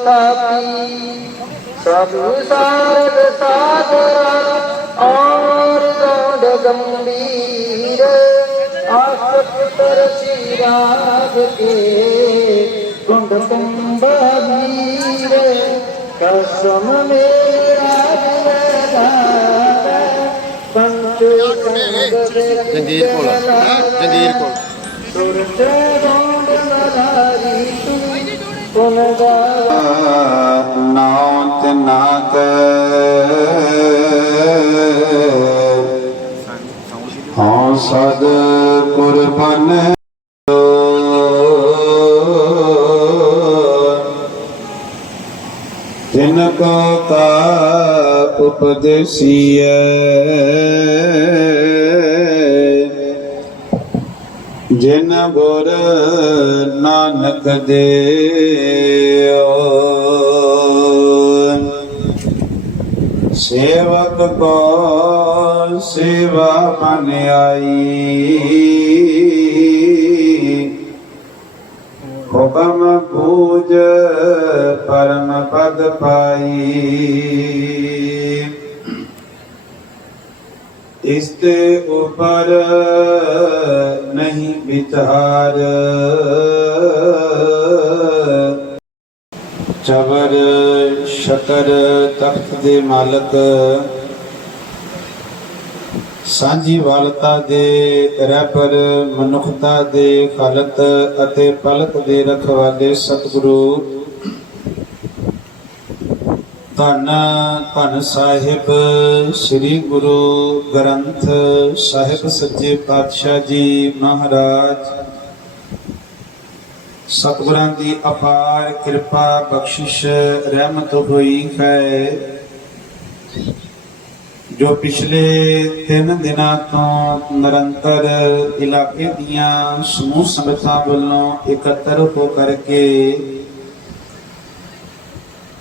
ਸਥਾਪੀ। ਸਭ ਸਾਰਦ ਸਾਗਰਾ ਔਰ ਗੌੜ ਗੰਭੀਰ। ਆਸਤਰ ਸਿਰਾਗ ਕੇ ਕੁੰਡ ਕੁੰਭੀਰ ਕਸਮ ਮੇਰਾ ਪੰਚ ਜੰਗੀਰ ਕੋਲ ਜੰਗੀਰ ਕੋਲ। ਸੁਰਤ ਗੌੜ ਨਦਾਰੀ ਤੂੰ ਕੁਨ ਗਾ ਨਾਉ ਤਿਨਾ ਹਉ ਸਦ ਕੁਰਬਨ ਤਿਨ ਕੋ ਤਾ ਉਪਦੇਸੀਐ ਜਿਨ ਗੁਰ ਨਾਨਕ ਦੇਓ। ਸੇਵਕ ਕੋ ਸੇਵਾ ਮਨ ਆਈ। ਹੁਕਮ ਪੂਜ ਪਰਮ ਪਦ ਪਾਈ। ਇਸ ਉਪਰ ਨਹੀਂ ਵਿਚਾਰ। ਚਵਰ ਸ਼ਕਰ ਤਖਤ ਦੇ ਮਾਲਕ, ਸਾਂਝੀ ਵਾਲਤਾ ਦੇ ਰਹਿਬਰ ਮਨੁੱਖਤਾ ਦੇ ਖਾਲਕ ਅਤੇ ਪਲਕ ਦੇ ਰਖਵਾਲੇ ਸਤਿਗੁਰੂ ਧੰਨ ਧੰਨ ਸਾਹਿਬ, ਸ੍ਰੀ ਗੁਰੂ ਗ੍ਰੰਥ ਸਾਹਿਬ ਸੱਚੇ ਪਾਤਸ਼ਾਹ ਜੀ ਮਹਾਰਾਜ। ਸਤਿਗੁਰਾਂ ਦੀ ਅਪਾਰ ਕਿਰਪਾ, ਬਖਸ਼ਿਸ਼, ਰਹਿਮਤ ਹੋਈ ਹੈ। ਜੋ ਪਿਛਲੇ 3 ਦਿਨਾਂ ਤੋਂ ਨਿਰੰਤਰ ਇਲਾਕੇ ਦੀਆਂ ਸਮੂਹ ਸੰਗਤਾਂ ਵੱਲੋਂ ਇਕੱਤਰ ਹੋ ਕਰਕੇ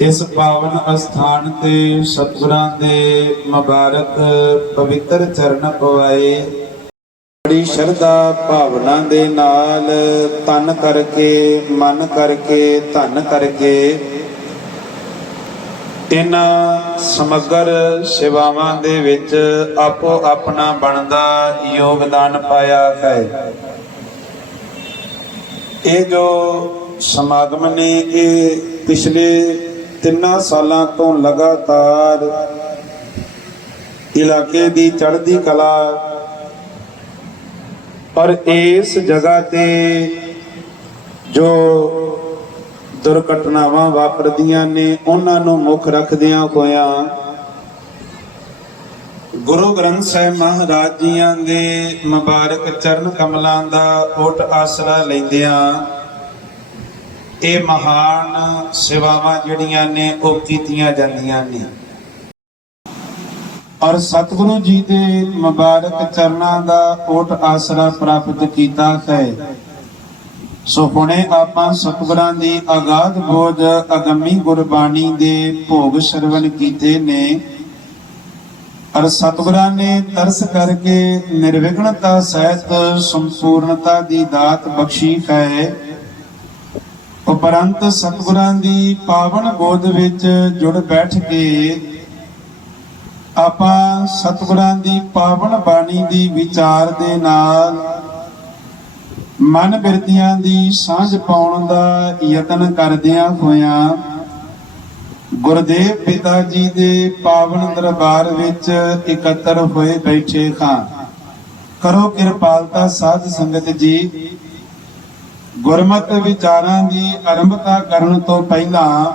ਇਸ ਪਾਵਨ ਅਸਥਾਨ ਤੇ ਸਤਿਗੁਰਾਂ ਦੇ ਮੁਬਾਰਕ ਪਵਿੱਤਰ ਚਰਨ ਪਵਾਏ। ਬੜੀ ਸ਼ਰਧਾ ਭਾਵਨਾ ਦੇ ਨਾਲ ਤਨ ਕਰਕੇ, ਮਨ ਕਰਕੇ, ਧਨ ਕਰਕੇ ਇਹਨਾਂ ਸਮਗਰ ਸੇਵਾਵਾਂ ਦੇ ਵਿੱਚ ਆਪੋ ਆਪਣਾ ਬਣਦਾ ਯੋਗਦਾਨ ਪਾਇਆ ਹੈ। ਇਹ ਜੋ ਸਮਾਗਮ ਨੇ, ਇਹ ਪਿਛਲੇ ਤਿੰਨਾਂ ਸਾਲਾਂ ਤੋਂ ਲਗਾਤਾਰ ਇਲਾਕੇ ਦੀ ਚੜ੍ਹਦੀ ਕਲਾ ਔਰ ਇਸ ਜਗ੍ਹਾ ਤੇ ਜੋ ਦੁਰਘਟਨਾਵਾਂ ਵਾਪਰਦੀਆਂ ਨੇ, ਉਹਨਾਂ ਨੂੰ ਮੁੱਖ ਰੱਖਦਿਆਂ ਹੋਇਆਂ ਗੁਰੂ ਗ੍ਰੰਥ ਸਾਹਿਬ ਮਹਾਰਾਜ ਜੀਆਂ ਦੇ ਮੁਬਾਰਕ ਚਰਨ ਕਮਲਾਂ ਦਾ ਓਟ ਆਸਰਾ ਲੈਂਦਿਆਂ ਇਹ ਮਹਾਨ ਸੇਵਾਵਾਂ ਜਿਹੜੀਆਂ ਨੇ, ਉਹ ਕੀਤੀਆਂ ਜਾਂਦੀਆਂ ਨੇ। ਔਰ ਸਤਿਗੁਰੂ ਜੀ ਦੇ ਮੁਬਾਰਕ ਚਰਨਾਂ ਦਾ ਓਟ ਆਸਰਾ ਪ੍ਰਾਪਤ ਕੀਤਾ ਹੈ। ਸੋ ਹੁਣੇ ਆਪਾਂ ਸਤਿਗੁਰਾਂ ਦੀ ਆਗਾਧ ਬੋਝ, ਅਗੰਮੀ ਗੁਰਬਾਣੀ ਦੇ ਭੋਗ ਸਰਵਣ ਕੀਤੇ ਨੇ। ਔਰ ਸਤਿਗੁਰਾਂ ਨੇ ਤਰਸ ਕਰਕੇ ਨਿਰਵਿਘਨਤਾ ਸਹਿਤ ਸੰਪੂਰਨਤਾ ਦੀ ਦਾਤ ਬਖਸ਼ੀ ਹੈ। ਉਪਰੰਤ ਸਤਿਗੁਰਾਂ ਦੀ ਪਾਵਨ ਗੋਦ ਵਿੱਚ ਜੁੜ ਬੈਠ ਕੇ ਆਪਾਂ ਸਤਿਗੁਰਾਂ ਦੀ ਪਾਵਨ ਬਾਣੀ ਦੀ ਵਿਚਾਰ ਦੇ ਨਾਲ ਮਨ ਬਿਰਤੀਆਂ ਦੀ ਸਾਂਝ ਪਾਉਣ ਦਾ ਯਤਨ ਕਰਦਿਆਂ ਹੋਇਆਂ ਗੁਰਦੇਵ ਪਿਤਾ ਜੀ ਦੇ ਪਾਵਨ ਦਰਬਾਰ ਵਿੱਚ ਇਕੱਤਰ ਹੋਏ ਬੈਠੇ ਹਾਂ। ਕਰੋ ਕਿਰਪਾਲਤਾ ਸਾਧ ਸੰਗਤ ਜੀ। ਗੁਰਮਤ ਵਿਚਾਰਾਂ ਦੀ ਆਰੰਭਤਾ ਕਰਨ ਤੋਂ ਪਹਿਲਾਂ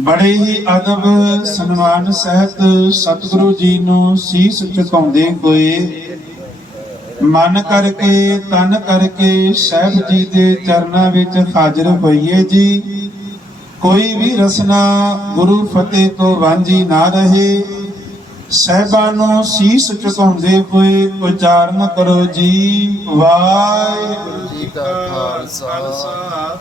ਬੜੇ ਹੀ ਅਦਬ ਸਨਮਾਨ ਸਹਿਤ ਸਤਿਗੁਰੂ ਜੀ ਨੂੰ ਸੀਸ ਝੁਕਾਉਂਦੇ ਹੋਏ ਮਨ ਕਰਕੇ, ਤਨ ਕਰਕੇ ਸਹਿਬ ਜੀ ਦੇ ਚਰਨਾਂ ਵਿੱਚ ਹਾਜ਼ਰ ਹੋਈਏ ਜੀ। ਕੋਈ ਵੀ ਰਸਨਾ ਗੁਰੂ ਫਤਿਹ ਤੋਂ ਵਾਂਝੀ ਨਾ ਰਹੇ। ਸਹਿਬਾਂ ਨੂੰ ਸੀਸ ਝੁਕਾਉਂਦੇ ਹੋਏ ਉਚਾਰਨ ਕਰੋ ਜੀ ਵਾਹਿਗੁਰੂ ਜੀ ਕਾ ਖਾਲਸਾ।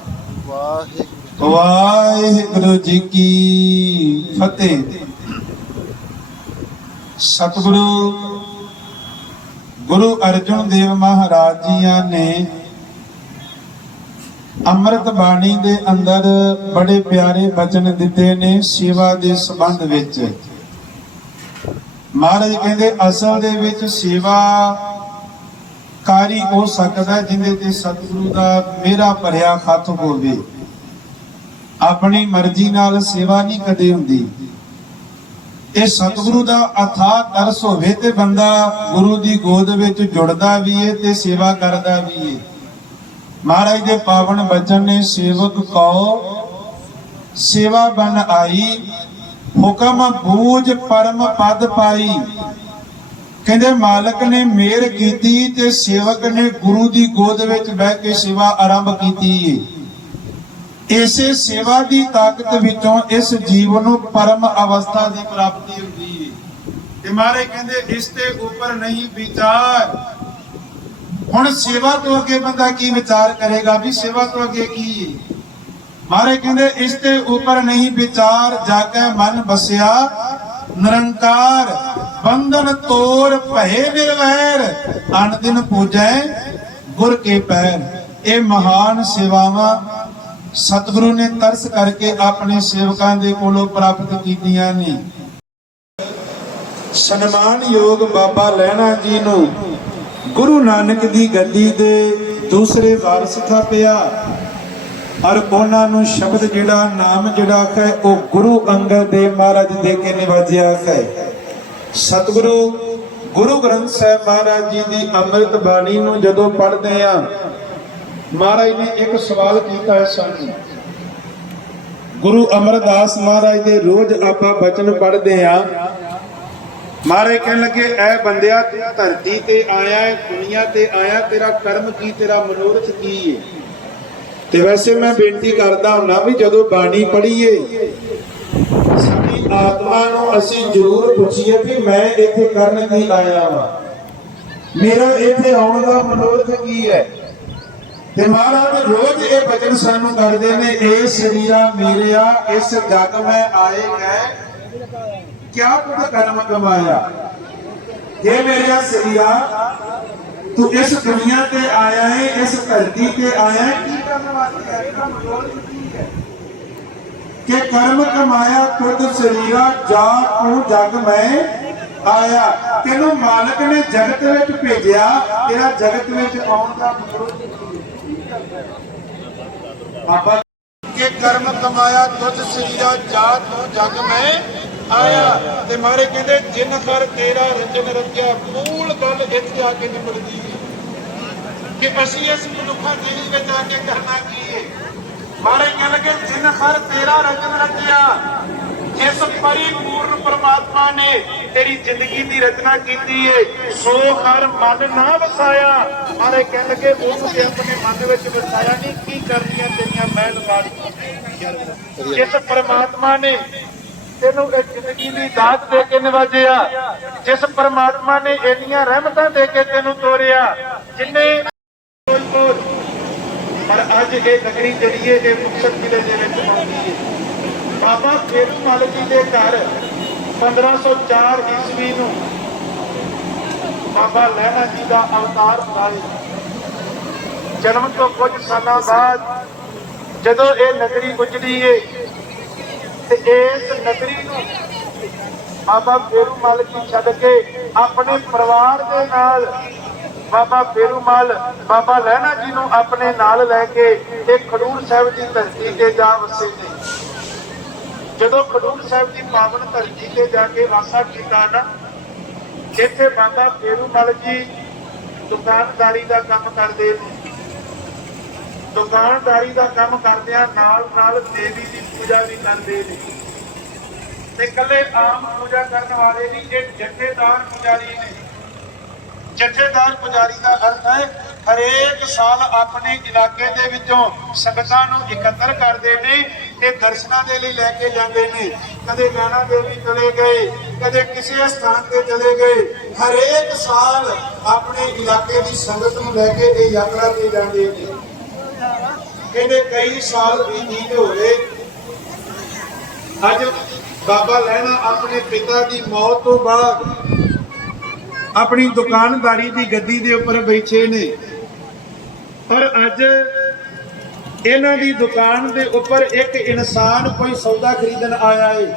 ਵਾਹਿਗੁਰੂ ਵਾਹਿਗੁਰੂ ਜੀ ਕੀ ਫਤਿਹ। ਸਤਿਗੁਰੂ ਗੁਰੂ ਅਰਜਨ ਦੇਵ ਮਹਾਰਾਜ ਜੀਆਂ ਨੇ ਅੰਮ੍ਰਿਤ ਬਾਣੀ ਦੇ ਅੰਦਰ ਬੜੇ ਪਿਆਰੇ ਬਚਨ ਦਿੱਤੇ ਨੇ ਸੇਵਾ ਦੇ ਸੰਬੰਧ ਵਿੱਚ। ਮਹਾਰਾਜ ਕਹਿੰਦੇ, ਅਸਲ ਦੇ ਵਿੱਚ ਸੇਵਾ ਕਾਰੀ ਹੋ ਸਕਦਾ ਹੈ ਤੇ ਸਤਿਗੁਰੂ ਦਾ ਮੇਰਾ ਭਰਿਆ ਖਤ ਹੋਵੇ। ਆਪਣੀ ਮਰਜ਼ੀ ਨਾਲ ਸੇਵਾ ਨਹੀਂ ਕਦੇ ਹੁੰਦੀ। ਇਹ ਸਤਿਗੁਰੂ ਦਾ ਅਥਾ ਤਰਸ ਹੋਵੇ ਤੇ ਬੰਦਾ ਗੁਰੂ ਦੀ ਗੋਦ ਵਿੱਚ ਜੁੜਦਾ ਵੀ ਏ ਤੇ ਸੇਵਾ ਕਰਦਾ ਵੀ ਏ। ਮਹਾਰਾਜ ਦੇ ਪਾਵਨ ਬਚਨ ਨੇ, ਸੇਵਕ ਕੋ ਸੇਵਾ ਬਨ ਆਈ ਹੁਕਮ ਬੂਝ ਪਰਮ ਪਦ ਪਾਈ। ਕਹਿੰਦੇ ਮਾਲਕ ਨੇ ਮਿਹਰ ਕੀਤੀ ਤੇ ਸੇਵਕ ਨੇ ਗੁਰੂ ਦੀ ਗੋਦ ਵਿੱਚ ਬਹਿ ਕੇ ਸੇਵਾ ਆਰੰਭ ਕੀਤੀ ਏ। ਇਸੇ ਸੇਵਾ ਦੀ ਤਾਕਤ ਵਿੱਚੋਂ ਇਸ ਜੀਵ ਨੂੰ ਪਰਮ ਅਵਸਥਾ ਦੀ ਪ੍ਰਾਪਤੀ ਹੁੰਦੀ ਹੈ ਤੇ ਮਾਰੇ ਕਹਿੰਦੇ, ਇਸ ਤੇ ਉੱਪਰ ਨਹੀਂ ਵਿਚਾਰ। ਹੁਣ ਸੇਵਾ ਤੋਂ ਅੱਗੇ ਬੰਦਾ ਕੀ ਵਿਚਾਰ ਕਰੇਗਾ? ਵੀ ਸੇਵਾ ਤੋਂ ਅੱਗੇ ਕੀ ਹੈ ਮਾਰੇ ਕਹਿੰਦੇ, ਇਸ ਤੇ ਉੱਪਰ ਨਹੀਂ ਵਿਚਾਰ, ਜਾ ਕੇ ਮਨ ਬਸਿਆ। ਨਿਰੰਕਾਰ, ਬੰਧਨ ਤੋੜ ਭਏ ਨਿਰਵੈਰ ਅਨ ਦਿਨ ਪੂਜੈ ਗੁਰ ਕੇ ਪੈਰ। ਇਹ ਮਹਾਨ ਸੇਵਾਵਾਂ ਸਤਿਗੁਰੂ ਨੇ ਤਰਸ ਕਰਕੇ ਆਪਣੇ ਸੇਵਕਾਂ ਦੇ ਕੋਲੋਂ ਪ੍ਰਾਪਤ ਕੀਤੀਆਂ ਨੇ। ਸਨਮਾਨਯੋਗ ਬਾਬਾ ਲਹਿਣਾ ਜੀ ਨੂੰ ਗੁਰੂ ਨਾਨਕ ਦੀ ਗੱਦੀ ਦੇ ਦੂਸਰੇ ਵਾਰਿਸ ਥਾਪਿਆ। ਔਰ ਉਹਨਾਂ ਨੂੰ ਸ਼ਬਦ ਜਿਹੜਾ, ਨਾਮ ਜਿਹੜਾ ਹੈ, ਉਹ ਗੁਰੂ ਅੰਗਦ ਦੇਵ ਮਹਾਰਾਜ ਦੇ ਕੇ ਨਿਵਾਜਿਆ ਹੈ। ਸਤਿਗੁਰੂ, ਗੁਰੂ ਗ੍ਰੰਥ ਸਾਹਿਬ ਮਹਾਰਾਜ ਜੀ ਦੀ ਅੰਮ੍ਰਿਤ ਬਾਣੀ ਨੂੰ ਜਦੋਂ ਪੜ੍ਹਦੇ ਆ ਮਹਾਰਾਜ ਨੇ ਇੱਕ ਸਵਾਲ ਕੀਤਾ ਹੈ ਸਾਨੂੰ ਗੁਰੂ ਅਮਰਦਾਸ ਮਹਾਰਾਜ ਦੇ ਰੋਜ਼ ਆਪਾਂ ਬਚਨ ਪੜ੍ਹਦੇ ਆ ਮਹਾਰਾਜ ਕਹਿਣ ਲੱਗੇ, ਐ ਬੰਦਿਆ, ਤੂੰ ਧਰਤੀ ਤੇ ਆਇਆ ਹੈ, ਦੁਨੀਆ ਤੇ ਆਇਆ, ਤੇਰਾ ਕਰਮ ਕੀ, ਤੇਰਾ ਮਨੋਰਥ ਕੀ ਹੈ ਤੇ ਵੈਸੇ ਮੈਂ ਬੇਨਤੀ ਕਰਦਾ ਹੁੰਨਾ ਵੀ ਜਦੋਂ ਬਾਣੀ ਪੜ੍ਹੀਏ, ਸਾਡੀ ਆਤਮਾ ਨੂੰ ਅਸੀਂ ਜ਼ਰੂਰ ਪੁੱਛੀਏ ਵੀ ਮੈਂ ਇੱਥੇ ਕਰਨ ਕੀ ਆਇਆ ਹਾਂ ਮੇਰਾ ਇੱਥੇ ਆਉਣ ਦਾ ਮਨੋਰਥ ਕੀ ਹੈ? ਤੇ ਮਹਾਰਾਜ, ਰੋਜ਼ ਇਹ ਬਚਨ ਸਾਨੂੰ ਕਰਦੇ ਨੇ, ਇਹ ਸਰੀਰਾ ਮੇਰਿਆ, ਇਸ ਜਗ ਮੈਂ ਆਏ ਗਏ ਕਿਆ ਤੁਧ ਕਰਮ ਕਮਾਇਆ? ਇਹ ਮੇਰਿਆ ਸਰੀਰਾ ਤੂੰ ਇਸ ਦੁਨੀਆ ਤੇ ਆਇਆ ਹੈ ਇਸ ਧਰਤੀ ਤੇ ਆਇਆ ਹੈ ਕੀ ਕਰਨ ਵਾਸਤੇ ਆਇਆ ਇਹਦਾ ਮਤਲਬ ਕੀ ਹੈ। ਕਿ ਕਰਮ ਕਮਾਇਆ ਤੁਧ ਸਰੀਰਾ ਜਾ ਤੂੰ ਜਗ ਮੈਂ ਆਇਆ। ਤੈਨੂੰ ਮਾਲਕ ਨੇ ਜਗਤ ਵਿੱਚ ਭੇਜਿਆ ਤੇਰਾ ਜਗਤ ਵਿੱਚ ਆਉਣ ਦਾ ਮਤਲਬ ਕੀ ਹੈ? ਬਾਬਾ ਕਿ ਕਰਮ ਕਮਾਇਆ ਤੁਧ ਸਰੀਰਾ ਜਾ ਤੂੰ ਜਗ ਮੈਂ ਆਇਆ ਤੇ ਮਾਰੇ ਕਹਿੰਦੇ, ਜਿਨ ਕਰ ਤੇਰਾ ਰੰਜਨ ਰੰਗਿਆ ਮੂਲ ਗੱਲ ਇੱਥੇ ਆ ਕੇ ਨਿਬੜਦੀ ਹੈ ਕਿ ਅਸੀਂ ਇਸ ਮਨੁੱਖਾ ਜੀਵਨ ਵਿੱਚ ਆ ਕੇ ਕਰਨਾ ਕੀ ਹੈ ਮਾਰੇ ਕਹਿ ਲਗੇ ਜਿਨ ਹਰ ਤੇਰਾ ਰੰਜਨ ਰਚਿਆ, ਜਿਸ ਪਰਿਪੂਰਨ ਪਰਮਾਤਮਾ ਨੇ ਤੇਰੀ ਜ਼ਿੰਦਗੀ ਦੀ ਰਚਨਾ ਕੀਤੀ ਏ, ਸੋ ਹਰ ਮਨ ਨਾ ਵਸਾਇਆ। ਮਾਰੇ ਕਹਿ ਲਗੇ ਉਸ ਤੇ ਆਪਣੇ ਮਨ ਵਿੱਚ ਵਸਾਇਆ ਨਹੀਂ ਕੀ ਕਰਨੀਆਂ ਤੇਰੀਆਂ ਮਹਿਲ ਮਾਰੀ ਜਿਸ ਪਰਮਾਤਮਾ ਨੇ ਤੈਨੂੰ ਇਹ ਜ਼ਿੰਦਗੀ ਦੀ ਦਾਤ ਦੇ ਕੇ ਨਵਾਜਿਆ। ਜਿਸ ਪਰਮਾਤਮਾ ਨੇ ਇੰਨੀਆਂ ਰਹਿਮਤਾਂ ਦੇ ਕੇ ਤੈਨੂੰ ਤੋਰਿਆ, ਜਿਨੇ ਪਰ ਅੱਜ ਇਹ ਨਗਰੀ ਜਿਹੜੀ ਹੈ ਇਹ ਮੁਕਤਸਰ ਜ਼ਿਲ੍ਹੇ ਦੇ ਵਿੱਚ ਆਉਂਦੀ ਹੈ ਬਾਬਾ ਫੇਰੂ ਮਲ ਜੀ ਦੇ ਘਰ 1504 ਈਸਵੀ ਨੂੰ ਬਾਬਾ ਲਹਿਣਾ ਜੀ ਦਾ ਅਵਤਾਰ ਹੋਇਆ ਜਨਮ ਤੋਂ ਕੁਝ ਸਾਲਾਂ ਬਾਅਦ ਜਦੋਂ ਇਹ ਨਗਰੀ ਉਜੜੀ ਏ ਤੇ ਇਸ ਨਗਰੀ ਨੂੰ ਬਾਬਾ ਫੇਰੂ ਮਲ ਜੀ ਛੱਡ ਕੇ ਆਪਣੇ ਪਰਿਵਾਰ ਦੇ ਨਾਲ ਬਾਬਾ ਫੇਰੂਮਲ ਬਾਬਾ ਲਹਿਣਾ ਜੀ ਨੂੰ ਆਪਣੇ ਨਾਲ ਲੈ ਕੇ ਇਹ ਖਡੂਰ ਸਾਹਿਬ ਦੀ ਧਰਤੀ ਤੇ ਜਾ ਵਸੇ ਨੇ। ਜਦੋਂ ਖਡੂਰ ਸਾਹਿਬ ਦੀ ਪਾਵਨ ਧਰਤੀ ਤੇ ਜਾ ਕੇ ਵਾਸਾ ਕੀਤਾ ਨਾ, ਇੱਥੇ ਬਾਬਾ ਫੇਰੂ ਫੇਰੂਮਲ ਜੀ ਦੁਕਾਨਦਾਰੀ ਦਾ ਕੰਮ ਕਰਦੇ ਨੇ। ਦੁਕਾਨਦਾਰੀ ਦਾ ਕੰਮ ਕਰਦਿਆਂ ਨਾਲ ਨਾਲ ਦੇਵੀ ਦੀ ਪੂਜਾ ਵੀ ਕਰਦੇ ਨੇ। ਤੇ ਕੱਲੇ ਆਮ ਪੂਜਾ ਕਰਨ ਵਾਲੇ ਨਹੀਂ ਇਹ ਜਥੇਦਾਰ ਪੁਜਾਰੀ ਨੇ। ਜਥੇਦਾਰ ਪੁਜਾਰੀ ਦਾ ਅਰਥ ਹੈ, ਹਰੇਕ ਸਾਲ ਆਪਣੇ ਇਲਾਕੇ ਦੇ ਵਿੱਚੋਂ ਸੰਗਤਾਂ ਨੂੰ ਇਕੱਤਰ ਕਰਦੇ ਨੇ ਤੇ ਦਰਸ਼ਨਾਂ ਦੇ ਲਈ ਲੈ ਕੇ ਜਾਂਦੇ ਨੇ। ਕਦੇ ਨੈਣਾ ਦੇਵੀ ਚਲੇ ਗਏ, ਕਦੇ ਕਿਸੇ ਸਥਾਨ ਤੇ ਚਲੇ ਗਏ। ਹਰੇਕ ਸਾਲ ਆਪਣੇ ਇਲਾਕੇ ਦੀ ਸੰਗਤ ਨੂੰ ਲੈ ਕੇ ਇਹ ਯਾਤਰਾ ਤੇ ਜਾਂਦੇ ਨੇ। ਕਹਿੰਦੇ ਕਈ ਸਾਲ ਬੀਤ ਹੋ ਗਏ ਅੱਜ ਬਾਬਾ ਲੈਣਾ ਆਪਣੇ ਪਿਤਾ ਦੀ ਮੌਤ ਤੋਂ ਬਾਅਦ ਆਪਣੀ ਦੁਕਾਨਦਾਰੀ ਦੀ ਗੱਦੀ ਦੇ ਉੱਪਰ ਬੈਠੇ ਨੇ। ਪਰ ਅੱਜ ਇਹਨਾਂ ਦੀ ਦੁਕਾਨ ਦੇ ਉੱਪਰ ਇੱਕ ਇਨਸਾਨ ਕੋਈ ਸੌਦਾ ਖਰੀਦਣ ਆਇਆ ਏ।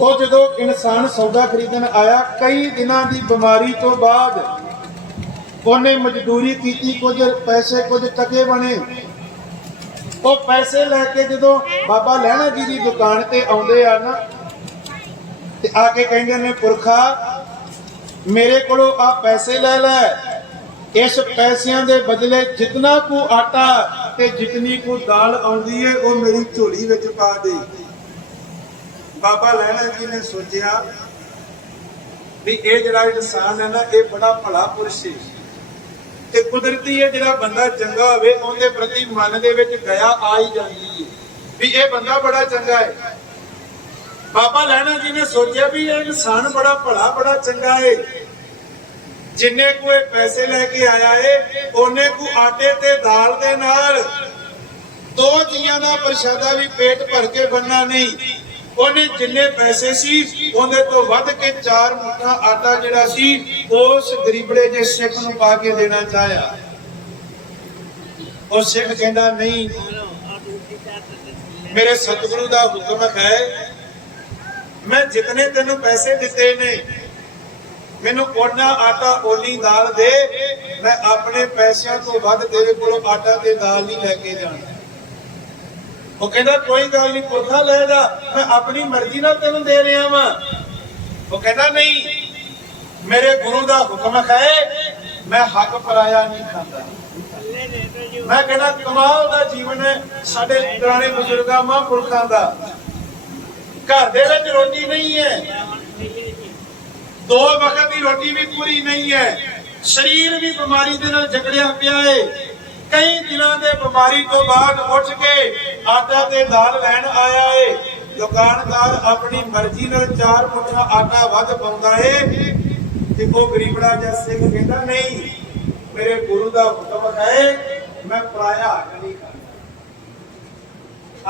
ਉਹ ਜਦੋਂ ਇਨਸਾਨ ਸੌਦਾ ਖਰੀਦਣ ਆਇਆ, ਕਈ ਦਿਨਾਂ ਦੀ ਬਿਮਾਰੀ ਤੋਂ ਬਾਅਦ ਉਹਨੇ ਮਜ਼ਦੂਰੀ ਕੀਤੀ, ਕੁਝ ਪੈਸੇ, ਕੁਝ ਟਕੇ ਬਣੇ। ਉਹ ਪੈਸੇ ਲੈ ਕੇ ਜਦੋਂ ਬਾਬਾ ਲਹਿਣਾ ਜੀ ਦੀ ਦੁਕਾਨ ਤੇ ਆਉਂਦੇ ਆ ਨਾ, ਤੇ ਆ ਕੇ ਕਹਿੰਦੇ ਨੇ, ਪੁਰਖਾ, ਮੇਰੇ ਕੋਲੋਂ ਆ ਪੈਸੇ ਲੈ ਲੈ। ਇਸ ਪੈਸਿਆਂ ਦੇ ਬਦਲੇ ਜਿੰਨਾ ਕੁ ਆਟਾ ਤੇ ਜਿਤਨੀ ਕੁ ਦਾਲ ਆਉਂਦੀ ਏ, ਉਹ ਮੇਰੀ ਝੋਲੀ ਵਿੱਚ ਪਾ ਦੇ। ਬਾਬਾ ਲਹਿਣਾ ਜੀ ਨੇ ਸੋਚਿਆ ਵੀ ਇਹ ਜਿਹੜਾ ਇਨਸਾਨ ਹੈ ਨਾ, ਇਹ ਬੜਾ ਭਲਾ ਪੁਰਸ਼ ਹੈ ਤੇ ਕੁਦਰਤੀ ਹੈ ਜਿਹੜਾ ਬੰਦਾ ਚੰਗਾ ਹੋਵੇ, ਉਹਦੇ ਪ੍ਰਤੀ ਮਨ ਦੇ ਵਿੱਚ ਦਇਆ ਆ ਹੀ ਜਾਂਦੀ ਹੈ। ਵੀ ਇਹ ਬੰਦਾ ਬੜਾ ਚੰਗਾ ਹੈ। ਬਾਬਾ ਲੈਣਾ ਜੀ ਨੇ ਸੋਚਿਆ ਵੀ ਇਹ ਇਨਸਾਨ ਬੜਾ ਭਲਾ, ਬੜਾ ਚੰਗਾ ਹੈ। ਜਿੰਨੇ ਕੋਈ ਪੈਸੇ ਲੈ ਕੇ ਆਇਆ ਏ ਉਹਨੇ ਕੋ ਆਟੇ ਤੇ ਦਾਲ ਦੇ ਨਾਲ ਦੋ ਜੀਆਂ ਦਾ ਪ੍ਰਸ਼ਾਦਾ ਵੀ ਪੇਟ ਭਰ ਕੇ ਬੰਨਾ ਨਹੀਂ। ਉਹਨੇ ਜਿੰਨੇ ਪੈਸੇ ਸੀ, ਉਹਦੇ ਤੋਂ ਵੱਧ ਕੇ ਚਾਰ ਮੁੱਠਾ ਆਟਾ ਜਿਹੜਾ ਸੀ, ਉਸ ਗਰੀਬੜੇ ਜੇ ਸਿੱਖ ਨੂੰ ਪਾ ਕੇ ਦੇਣਾ ਚਾਹਿਆ। ਉਹ ਸਿੱਖ ਕਹਿੰਦਾ, ਨਹੀਂ, ਮੇਰੇ ਸਤਿਗੁਰੂ ਦਾ ਹੁਕਮ ਹੈ, ਮੈਂ ਜਿਤਨੇ ਤੈਨੂੰ ਪੈਸੇ ਦਿੱਤੇ ਨੇ, ਮੈਨੂੰ ਓਨਾ ਆਟਾ ਓਨੀ ਦਾਲ ਦੇ, ਮੈਂ ਆਪਣੇ ਪੈਸਿਆਂ ਤੋਂ ਵੱਧ ਤੇਰੇ ਕੋਲੋਂ ਆਟਾ ਤੇ ਦਾਲ ਨਹੀਂ ਲੈ ਕੇ ਜਾਣਾ। ਉਹ ਕਹਿੰਦਾ, ਕੋਈ ਗੱਲ ਨਹੀਂ ਪੁੱਠਾ ਲੈ ਮੈਂ ਆਪਣੀ ਮਰਜ਼ੀ ਨਾਲ ਤੈਨੂੰ ਦੇ ਰਿਹਾ ਵਾਂ। ਉਹ ਕਹਿੰਦਾ, ਨਹੀਂ, ਮੇਰੇ ਗੁਰੂ ਦਾ ਹੁਕਮ ਹੈ, ਮੈਂ ਹੱਕ ਪਰਾਇਆ ਨਹੀਂ ਖਾਂਦਾ। ਮੈਂ ਕਹਿੰਦਾ, ਕਮਾਲ ਦਾ ਜੀਵਨ ਹੈ ਸਾਡੇ ਪੁਰਾਣੇ ਬਜ਼ੁਰਗਾਂ, ਮਹਾਂਪੁਰਖਾਂ ਦਾ। ਘਰ ਦੇ ਵਿੱਚ ਰੋਟੀ ਨਹੀਂ ਹੈ। ਦੋ ਵਕਤ ਦੀ ਰੋਟੀ ਵੀ ਪੂਰੀ ਨਹੀਂ ਹੈ। ਸਰੀਰ ਵੀ ਬਿਮਾਰੀ ਦੇ ਨਾਲ ਜਕੜਿਆ ਪਿਆ ਹੈ ਕਈ ਦਿਨਾਂ ਦੇ ਬਿਮਾਰੀ ਤੋਂ ਬਾਅਦ ਉੱਠ ਕੇ ਆਟਾ ਤੇ ਦਾਲ ਲੈਣ ਆਇਆ ਏ। ਦੁਕਾਨਦਾਰ ਆਪਣੀ ਮਰਜ਼ੀ ਨਾਲ ਚਾਰ ਮੁੱਠਾ ਆਟਾ ਵੱਧ ਪਾਉਂਦਾ ਏ ਤੇ ਉਹ ਗਰੀਬੜਾ ਜਿਹਾ ਸਿੰਘ ਕਹਿੰਦਾ, ਨਹੀਂ, ਮੇਰੇ ਗੁਰੂ ਦਾ ਹੁਕਮ ਹੈ, ਮੈਂ ਪਰਾਇਆ ਹੱਕ ਨਹੀਂ ਕਰਦਾ।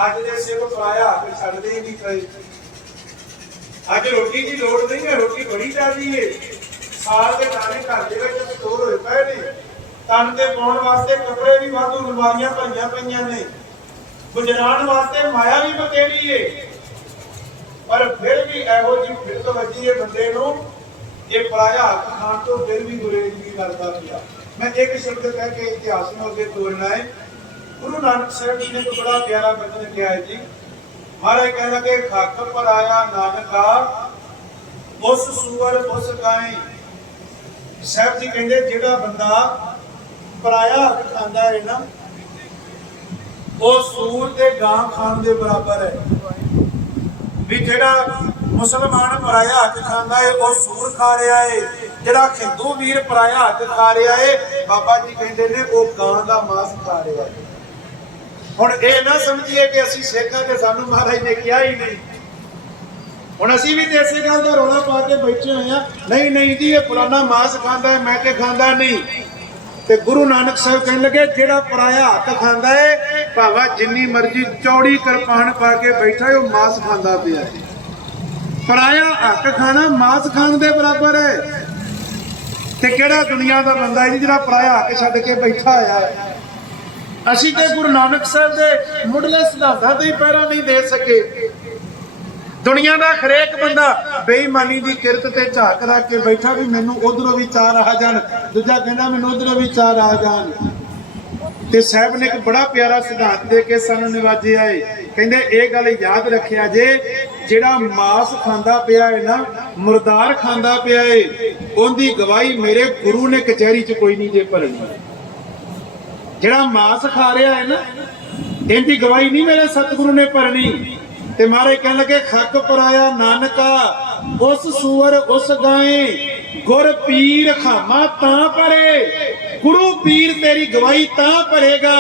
ਅੱਜ ਦੇ ਸਿੰਘ ਪਰਾਇਆ ਹੱਕ ਛੱਡਦੇ ਹੀ ਨਹੀਂ ਕਈ ਅੱਜ ਰੋਟੀ ਦੀ ਲੋੜ ਨਹੀਂ ਹੈ, ਰੋਟੀ ਬੜੀ ਜ਼ਿਆਦੀ ਹੈ ਸਾਲ ਦੇ ਦਾਣੇ ਘਰ ਦੇ ਵਿੱਚ ਸਟੋਰ ਹੋਏ ਪਏ ਨੇ। ਤਨ ਤੇ ਪਾਉਣ ਵਾਸਤੇ ਕੱਪੜੇ ਵੀ ਵਾਧੂ ਅਲਮਾਰੀਆਂ ਭਰੀਆਂ ਪਈਆਂ ਨੇ। ਗੁਜਰਾਨ ਵਾਸਤੇ ਮਾਇਆ ਵੀ ਬਤੇਰੀ ਏ। ਪਰ ਫਿਰ ਵੀ ਇਹੋ ਜਿਹੀ ਫਿਰਤ ਵੱਜੀ ਏ ਬੰਦੇ ਨੂੰ ਇਹ ਪਰਾਇਆ ਹੱਥ ਖਾਣ ਤੋਂ ਫਿਰ ਵੀ ਗੁਰੇਜ਼ ਵੀ ਕਰਦਾ ਪਿਆ ਮੈਂ ਇੱਕ ਸ਼ਬਦ ਕਹਿ ਕੇ ਇਤਿਹਾਸ ਨੂੰ ਅੱਗੇ ਤੋੜਨਾ ਹੈ ਗੁਰੂ ਨਾਨਕ ਸਾਹਿਬ ਜੀ ਨੇ ਬੜਾ ਪਿਆਰਾ ਬਚਨ ਕਿਹਾ ਹੈ ਜੀ। ਮਹਾਰਾਜ ਕਹਿੰਦਾ ਲੱਗੇ ਖੱਕ ਪਰ ਆਇਆ ਨਾਨਕਾ ਉਸ ਸੂਰ ਉਸ ਗਾਏ। ਸਾਹਿਬ ਜੀ ਕਹਿੰਦੇ, ਜਿਹੜਾ ਬੰਦਾ ਪਰਾਇਆ ਹੱਕ ਖਾਂਦਾ ਹੈ ਨਾ, ਉਹ ਸੂਰ ਤੇ ਗਾਂ ਖਾਣ ਦੇ ਬਰਾਬਰ ਹੈ। ਵੀ ਜਿਹੜਾ ਮੁਸਲਮਾਨ ਪਰਾਇਆ ਹੱਕ ਖਾਂਦਾ ਹੈ, ਉਹ ਸੂਰ ਖਾ ਰਿਹਾ ਹੈ। ਜਿਹੜਾ ਹਿੰਦੂ ਵੀਰ ਪਰਾਇਆ ਹੱਕ ਖਾ ਰਿਹਾ ਹੈ, ਬਾਬਾ ਜੀ ਕਹਿੰਦੇ ਨੇ, ਉਹ ਗਾਂ ਦਾ ਮਾਸ ਖਾ ਰਿਹਾ ਹੈ। ਹੁਣ ਇਹ ਨਾ ਸਮਝੀਏ ਕਿ ਅਸੀਂ ਸਿੱਖਾਂ ਤੇ ਸਾਨੂੰ ਮਹਾਰਾਜ ਨੇ ਕਿਹਾ ਹੀ ਨਹੀਂ। ਹੁਣ ਅਸੀਂ ਵੀ ਤੇ ਇਸੇ ਗੱਲ ਦਾ ਰੋਲਾ ਪਾ ਕੇ ਬੈਠੇ ਹੋਏ ਆ ਨਹੀਂ ਨਹੀਂ ਜੀ, ਇਹ ਪੁਰਾਣਾ ਮਾਸ ਖਾਂਦਾ ਹੈ, ਮੈਂ ਕਿ ਖਾਂਦਾ ਨਹੀਂ। ਤੇ ਗੁਰੂ ਨਾਨਕ ਸਾਹਿਬ ਕਹਿਣ ਲੱਗੇ, ਜਿਹੜਾ ਪਰਾਇਆ ਹੱਕ ਖਾਂਦਾ ਹੈ ਭਾਵੇਂ ਜਿੰਨੀ ਮਰਜ਼ੀ ਚੌੜੀ ਕਿਰਪਾਨ ਪਾ ਕੇ ਬੈਠਾ ਹੈ ਉਹ ਮਾਸ ਖਾਂਦਾ ਪਿਆ ਹੈ ਪਰਾਇਆ ਹੱਕ ਖਾਣਾ ਮਾਸ ਖਾਣ ਦੇ ਬਰਾਬਰ ਹੈ ਤੇ ਕਿਹੜਾ ਦੁਨੀਆ ਦਾ ਬੰਦਾ ਹੈ ਜਿਹੜਾ ਪਰਾਇਆ ਹੱਕ ਛੱਡ ਕੇ ਬੈਠਾ ਹੋਇਆ ਹੈ ਅਸੀਂ ਤੇ ਗੁਰੂ ਨਾਨਕ ਸਾਹਿਬ ਦੇ ਮੁੱਢਲੇ ਸਿਧਾਂਤਾਂ ਤੇ ਹੀ ਪਹਿਰਾ ਨਹੀਂ ਦੇ ਸਕੇ। ਦੁਨੀਆ ਦਾ ਹਰੇਕ ਬੰਦਾ ਬੇਈਮਾਨੀ ਦੀ ਕਿਰਤ ਤੇ ਝਾਕ ਰੱਖ ਕੇ ਬੈਠਾ ਵੀ ਮੈਨੂੰ ਉਧਰੋਂ ਵੀ ਚਾਰ ਆ ਜਾਣ, ਦੂਜਾ ਕਹਿੰਦਾ ਮੈਨੂੰ ਉਧਰੋਂ ਵੀ ਚਾਰ ਆ ਜਾਣ। ਤੇ ਸਾਹਿਬ ਨੇ ਇੱਕ ਬੜਾ ਪਿਆਰਾ ਸਿਧਾਂਤ ਦੇ ਕੇ ਸਾਨੂੰ ਨਿਵਾਜਿਆ ਏ ਕਹਿੰਦੇ, ਇਹ ਗੱਲ ਯਾਦ ਰੱਖਿਆ ਜੇ, ਜਿਹੜਾ ਮਾਸ ਖਾਂਦਾ ਪਿਆ ਹੈ ਨਾ, ਮੁਰਦਾਰ ਖਾਂਦਾ ਪਿਆ ਏ, ਉਹਦੀ ਗਵਾਹੀ ਮੇਰੇ ਗੁਰੂ ਨੇ ਕਚਹਿਰੀ 'ਚ ਕੋਈ ਨਹੀਂ ਜੇ ਭਰਨੀ। ਜਿਹੜਾ ਮਾਸ ਖਾ ਰਿਹਾ ਹੈ ਨਾ, ਇਹਦੀ ਗਵਾਹੀ ਨਹੀਂ ਮੇਰੇ ਸਤਿਗੁਰੂ ਨੇ ਭਰਨੀ। ਤੇ ਮਹਾਰਾਜ ਕਹਿਣ ਲੱਗੇ, ਖੱਕ ਪਰਾਇਆ ਨਾਨਕਾ, ਉਸ ਸੂਰ ਉਸ ਗਾਏ, ਗੁਰ ਪੀਰ ਖਾਮਾ ਤਾਂ ਪਰੇ ਗੁਰੂ ਪੀਰ ਤੇਰੀ ਗਵਾਹੀ ਤਾਂ ਭਰੇਗਾ,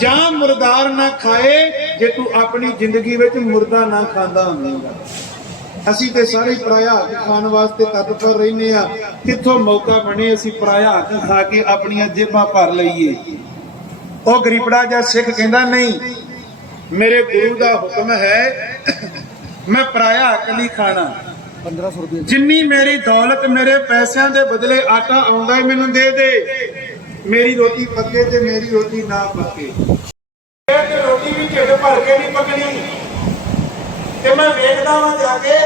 ਜਾਂ ਮੁਰਦਾਰ ਨਾ ਖਾਏ, ਜੇ ਤੂੰ ਆਪਣੀ ਜ਼ਿੰਦਗੀ ਵਿੱਚ ਮੁਰਦਾ ਨਾ ਖਾਂਦਾ ਹੋਵੇਂਗਾ ਅਸੀਂ ਤੇ ਸਾਰੇ ਹੀ ਪਰਾਇਆ ਹੱਕ ਖਾਣ ਵਾਸਤੇ ਤਤਪਰ ਰਹਿੰਦੇ ਆ ਕਿੱਥੋਂ ਮੌਕਾ ਬਣੇ, ਅਸੀਂ ਪਰਾਇਆ ਹੱਕ ਖਾ ਕੇ ਆਪਣੀਆਂ ਜੇਬਾਂ ਭਰ ਲਈਏ। ਉਹ ਗਰੀਬੜਾ ਜਿਹਾ ਸਿੱਖ ਕਹਿੰਦਾ, ਨਹੀਂ ਮੇਰੇ ਗੁਰੂ ਦਾ ਹੁਕਮ ਹੈ ਮੈਂ ਪਰਾਇਆ ਨਹੀਂ ਖਾਣਾ। 1500 ਰੁਪਏ। ਜਿੰਨੀ ਮੇਰੀ ਦੌਲਤ ਮੇਰੇ ਪੈਸਿਆਂ ਦੇ ਬਦਲੇ ਆਟਾ ਆਉਂਦਾ ਹੈ ਮੈਨੂੰ ਦੇ ਦੇ। ਮੇਰੀ ਰੋਟੀ ਪੱਕੇ ਤੇ ਮੇਰੀ ਰੋਟੀ ਨਾ ਪੱਕੇ। ਇਹ ਕਿ ਰੋਟੀ ਵੀ ਢਿੱਡ ਭਰ ਕੇ ਨਹੀਂ ਪੱਕਣੀ। ਤੇ ਮੈਂ ਵੇਖਦਾ ਵਾਂ ਜਾ ਕੇ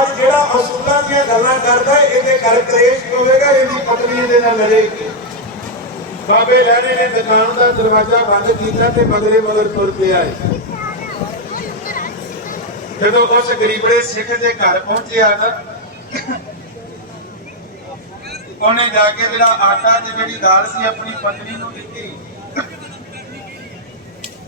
ਅੱਜ ਜਿਹੜਾ ਅਸੂਲਾਂ ਦੀਆਂ ਗੱਲਾਂ ਕਰਦਾ ਇਹਦੇ ਘਰ ਕਲੇਸ਼ ਹੋਵੇਗਾ ਇਹਦੀ ਪਤਨੀ ਇਹਦੇ ਨਾਲ ਲੜੇਗੀ ਬਾਬੇ ਲਹਿਣੇ ਨੇ ਦੁਕਾਨ ਦਾ ਦਰਵਾਜ਼ਾ ਬੰਦ ਕੀਤਾ ਤੇ ਮਗਰੇ ਮਗਰ ਤੁਰ ਪਿਆ ਹੈ। ਜਦੋਂ ਉਸ ਗਰੀਬੜੇ ਸਿੱਖ ਦੇ ਘਰ ਪਹੁੰਚਿਆ ਨਾ ਉਹਨੇ ਜਾ ਕੇ ਜਿਹੜਾ ਆਟਾ ਤੇ ਜਿਹੜੀ ਦਾਲ ਸੀ ਆਪਣੀ ਪਤਨੀ ਨੂੰ ਦਿੱਤੀ।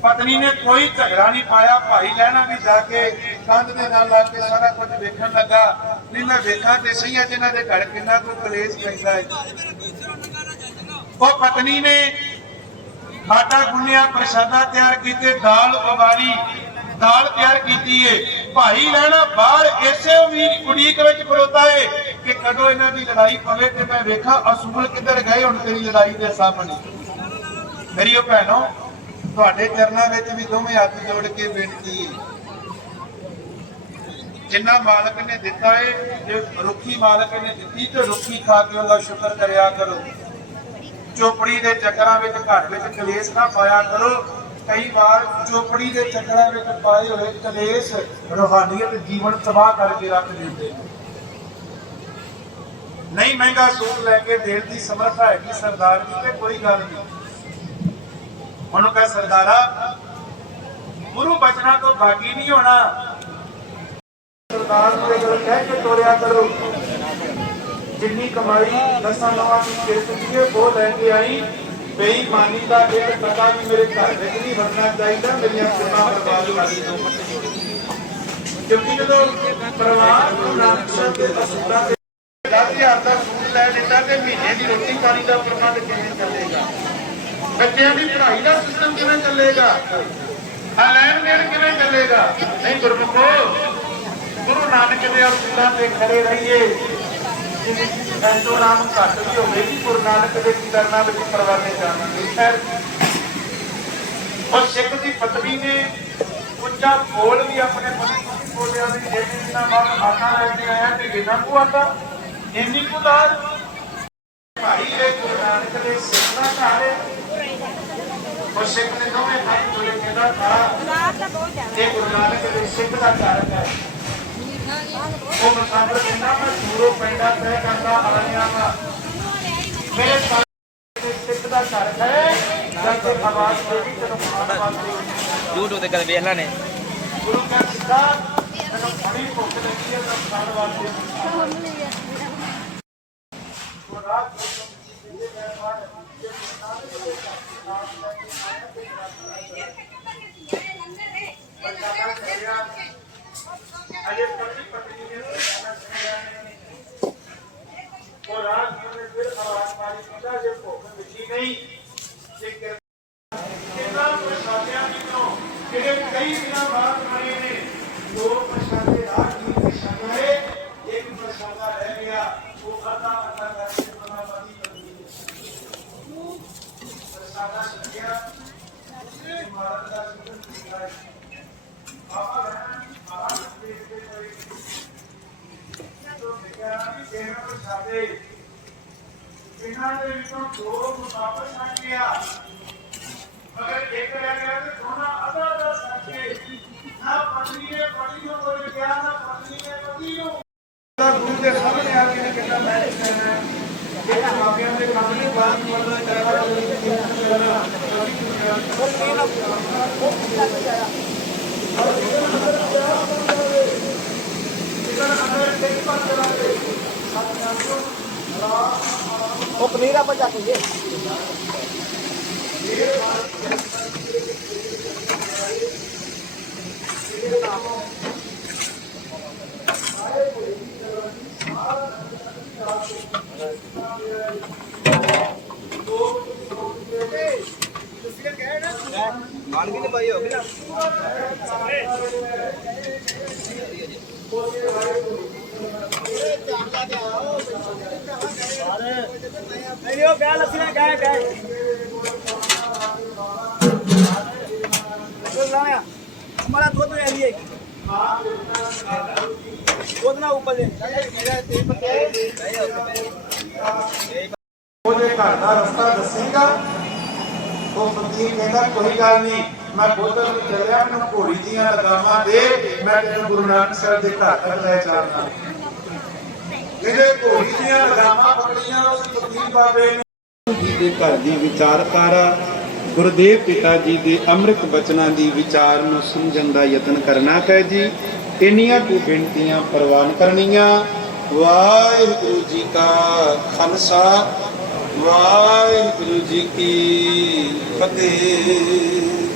ਪਤਨੀ ਨੇ ਕੋਈ ਝਗੜਾ ਨਹੀਂ ਪਾਇਆ, ਭਾਈ ਲੈਣਾ ਵੀ ਜਾ ਕੇ ਕੰਧ ਦੇ ਨਾਲ ਲਾ ਕੇ ਸਾਰਾ ਕੁਝ ਵੇਖਣ ਲੱਗਾ। ਨਹੀਂ, ਮੈਂ ਵੇਖਾਂ ਤੇ ਸਹੀ ਹੈ ਜਿਨ੍ਹਾਂ ਦੇ ਘਰ ਕਿੰਨਾ ਕੁ ਕਲੇਸ਼ ਪੈਂਦਾ ਹੈ। ਉਹ ਪਤਨੀ ਨੇ ਆਟਾ ਗੁੰਨਿਆ, ਪ੍ਰਸ਼ਾਦਾ ਤਿਆਰ ਕੀਤੇ, ਦਾਲ ਉਬਾਲੀ। ਦਾਲ ਤਿਆਰ ਕੀਤੀ ਏ। ਭਾਈ ਲੈਣਾ ਬਾਹਰ, ਇਸੇ ਉਮੀਦ ਉਡੀਕ ਵਿੱਚ ਖਲੋਤਾ ਏ ਕਿ ਕਦੋਂ ਇਹਨਾਂ ਦੀ ਲੜਾਈ ਪਵੇ ਤੇ ਮੈਂ ਵੇਖਾਂ ਅਸੂਲ ਕਿੱਧਰ ਗਏ ਹੁਣ ਤੇਰੀ ਲੜਾਈ ਦੇ ਸਾਹਮਣੇ। ਮੇਰੀਓ ਭੈਣੋ, ਤੁਹਾਡੇ ਚਰਨਾਂ ਵਿੱਚ ਵੀ ਦੋਵੇਂ ਹੱਥ ਜੋੜ ਕੇ ਬੇਨਤੀ ਜਿੰਨਾ ਮਾਲਕ ਨੇ ਦਿੱਤਾ ਏ, ਜੇ ਰੁੱਖੀ ਮਾਲਕ ਨੇ ਦਿੱਤੀ, ਤੇ ਰੁੱਖੀ ਖਾ ਕੇ ਉਹਦਾ ਸ਼ੁਕਰ ਕਰਿਆ ਕਰੋ। ਚੋਪੜੀ ਦੇ ਚੱਕਰਾਂ ਵਿੱਚ ਘਰ ਵਿੱਚ ਕਲੇਸ਼ ਨਾ ਪਾਇਆ ਕਰੋ। ਕਈ ਵਾਰ ਚੋਪੜੀ ਦੇ ਚੱਕਰਾਂ ਵਿੱਚ ਪਾਏ ਹੋਏ ਕਲੇਸ਼ ਰੋਹਾਨੀਅਤ ਜੀਵਨ ਤਬਾਹ ਕਰਕੇ ਰੱਖ ਦਿੰਦੇ ਨੇ। ਨਹੀਂ, ਮਹਿੰਗਾ ਸੂਟ ਲੈ ਕੇ ਦੇਣ ਦੀ ਸਮਰੱਥਾ ਹੈਗੀ ਸਰਦਾਰ ਦੀ ਤੇ ਕੋਈ ਗੱਲ ਨਹੀਂ। ਉਹਨੂੰ ਕਹੇ, ਸਰਦਾਰਾ, ਗੁਰੂ ਬਚਨਾ ਤੋਂ ਬਾਗੀ ਨਹੀਂ ਹੋਣਾ। ਸਰਦਾਰ ਨੂੰ ਇਹ ਗੱਲ ਕਹਿ ਕੇ ਤੋਰਿਆ ਕਰੋ, ਜਿੰਨੀ ਕਮਾਈ ਦਸਾਂ ਨਵਾਂ ਦੀ ਕਿਰਤ ਦੀ ਉਹ ਲੈ ਕੇ ਆਈ। ਬੇਈਮਾਨੀ ਦਾ ਇੱਕ ਟਕਾ ਵੀ ਮੇਰੇ ਘਰ ਵਿੱਚ ਨਹੀਂ ਵਰਨਾ ਚਾਹੀਦਾ, ਮੇਰੀਆਂ ਕਿਰਤਾਂ ਬਰਬਾਦ ਹੋ ਗਈ ਕਿਉਂਕਿ ਜਦੋਂ ਪਰਿਵਾਰ ਨੂੰ ਨਾਨਕ ਸਾਹਿਬ ਅਸੂਲਾਂ ਤੇ 10000 ਦਾ ਸੂਟ ਲੈ ਲਿੱਤਾ ਤੇ ਮਹੀਨੇ ਦੀ ਰੋਟੀ ਪਾਣੀ ਦਾ ਪ੍ਰਬੰਧ ਕਿਵੇਂ ਚੱਲੇਗਾ? ਬੱਚਿਆਂ ਦੀ ਪੜ੍ਹਾਈ ਦਾ ਸਿਸਟਮ ਕਿਵੇਂ ਚੱਲੇਗਾ? ਆ ਲੈਣ ਦੇਣ ਕਿਵੇਂ ਚੱਲੇਗਾ? ਨਹੀਂ ਗੁਰਮੁਖੋ, ਗੁਰੂ ਨਾਨਕ ਦੇ ਅਸੂਲਾਂ ਤੇ ਖੜੇ ਰਹੀਏ। ਐਸੋ ਨਾਮ ਘੱਟ ਵੀ ਹੋਵੇਗੀ ਗੁਰੂ ਨਾਨਕ ਦੇ ਕੀ ਕਰਨਾ ਵਿੱਚ ਪਰਵਾਨੇ ਜਾਣਾਂਗੇ ਖੈਰ ਉਹ ਸਿੱਖ ਦੀ ਪਤਨੀ ਨੇ ਉੱਚਾ ਬੋਲ ਵੀ ਆਪਣੇ ਪਤੀ ਨੂੰ ਬੋਲਿਆ ਵੀ ਜੇ ਦਿਨਾਂ ਬਾਅਦ ਆਟਾ ਲੈ ਕੇ ਆਇਆ ਤੇ ਇਹਨਾਂ ਕੋ ਆਟਾ। ਇੰਨੀ ਕੁ ਦਾਲ ਭਾਈ ਇਹ ਗੁਰੂ ਨਾਨਕ ਦੇ ਸਿੱਖ ਦਾ ਘਰ ਹੈ। ਉਹ ਸਿੱਖ ਨੇ ਦੋਵੇਂ ਹੱਥ ਜੋੜੇ ਕਹਿੰਦਾ ਥਾ ਇਹ ਗੁਰੂ ਨਾਨਕ ਦੇ ਸਿੱਖ ਦਾ ਘਰ ਹੈ। ਉਹ ਮੁਸਾਫਰ ਕਹਿੰਦਾ ਮੈਂ ਦੂਰੋਂ ਪੈਂਦਾ ਤੈ ਕਰਦਾ ਆਇਆ ਵਾ। ਮੇਰੇ ਸਾਰੇ ਸਿੱਖ ਦਾ ਘਰ ਹੈ ਜਦ ਤੇ ਆਵਾਜ਼ ਹੋਈ ਤੈਨੂੰ ਖਾਣ ਵਾਸਤੇ YouTube ਤੇ ਕਦੇ ਵੇਖ ਲੈਣੇ। ਗੁਰੂ ਕਾ ਸਿੱਖਾ ਤੈਨੂੰ ਬੜੀ ਭੁੱਖ ਲੱਗੀ ਹੈ ਤਾਂ ਖਾਣ ਵਾਸਤੇ ਅਜੇ ਪਤੀ ਪਤਨੀ ਨੇ ਉਹ ਰਾਤ ਨੂੰ ਫਿਰ ਆਵਾਜ਼ ਮਾਰੀ ਕਹਿੰਦਾ ਜੇ ਭੁੱਖ ਮਿਟੀ ਨਹੀਂ ਜੇ ਕਿਰ- ਕਿੰਨਾ ਪ੍ਰਸ਼ਾਦਿਆਂ ਦੀ ਤੋਂ ਜਿਹੜੇ ਕਈ ਦਿਨਾਂ ਬਾਅਦ ਬਣੇ ਨੇ ਦੋ ਪ੍ਰਸ਼ਾਦੇ ਰਾਤ ਦੀ ਪ੍ਰਸ਼ਾਦ ਹੈ ਇੱਕ ਪ੍ਰਸ਼ਾਦਾ ਰਹਿ ਗਿਆ ਉਹ ਖਾਤਾ ਅੱਧਾ ਕਰਕੇ ਬਣਾ ਪਤੀ ਪਤਨੀ ਨੇ ਪ੍ਰਸ਼ਾਦਾ ਛਕਿਆ ਮਾਰਨ ਦਾ ਸਿੱਧਨ ਕੀਤਾ ਹੈ ਆਪਾ ਰਹਿਣਾ ਆਰਾਮ ਦੇ ਦੇ ਕੋਈ ਤੋਂ ਦੇਖਿਆ ਕਿ ਦੇਣਾ ਪ੍ਰਸ਼ਾਦੇ ਇਹਨਾਂ ਦੇ ਵਿੱਚੋਂ ਦੋ ਮੁਸਾਫਰ ਛੱਡ ਗਿਆ ਮਗਰ ਇੱਕ ਰਹਿ ਗਿਆ ਤੇ ਦੋਨਾਂ ਅਦਾ ਅਦਾ ਸੱਚੇ ਨਾ ਪਤਨੀ ਨੇ ਪਤੀ ਨੂੰ ਕੋਈ ਕਿਹਾ ਨਾ ਪਤਨੀ ਨੇ ਪਤੀ ਨੂੰ ਦਾ ਗੁਰੂ ਦੇ ਸਾਹਮਣੇ ਆ ਕੇ ਕਹਿੰਦਾ ਮੈਂ ਕੀ ਕਹਿਣਾ ਹੈ? ਇਹ ਬਾਬਿਆਂ ਦੇ ਕੰਮ ਨਹੀਂ ਬਾਤ ਕਰਨਾ ਚਾਹੀਦਾ ਉਹ ਪਨੀਰ ਆਪਾਂ ਚੱਕ ਲਈਏ। ਮਾਲ ਵੀ ਪਾਈ ਹੋਗੀ ਨਾ। ਕਹਿੰਦਾ ਕੋਈ ਗੱਲ ਨਹੀਂ। ਮੈਂ ਬੋਤਲ ਨੂੰ ਚੱਲਿਆ, ਮੈਨੂੰ ਘੋੜੀ ਦੀਆਂ ਲਗਾਮਾਂ ਦੇ। ਮੈਂ ਤੈਨੂੰ ਗੁਰੂ ਨਾਨਕ ਸਾਹਿਬ ਦੇ ਘਰ ਤੱਕ ਲੈ ਚੱਲਦਾ ਇਹਦੇ ਘੋੜੀ ਦੀਆਂ ਲਗਾਮਾਂ ਪਕੜੀਆਂ ਉਸ ਫਕੀਰ ਬਾਬੇ ਨੇ ਜੀ ਦੇ ਘਰ ਦੀ ਵਿਚਾਰਧਾਰਾ, ਗੁਰਦੇਵ ਪਿਤਾ ਜੀ ਦੇ ਅੰਮ੍ਰਿਤ ਬਚਨਾਂ ਦੀ ਵਿਚਾਰ ਨੂੰ ਸਮਝਣ ਦਾ ਯਤਨ ਕਰਨਾ ਹੈ ਜੀ। ਇੰਨੀਆਂ ਕੁ ਬੇਨਤੀਆਂ ਪ੍ਰਵਾਨ ਕਰਨੀਆਂ। ਵਾਹਿਗੁਰੂ ਜੀ ਕਾ ਖਾਲਸਾ। ਵਾਹਿਗੁਰੂ ਜੀ ਕੀ ਫਤਿਹ।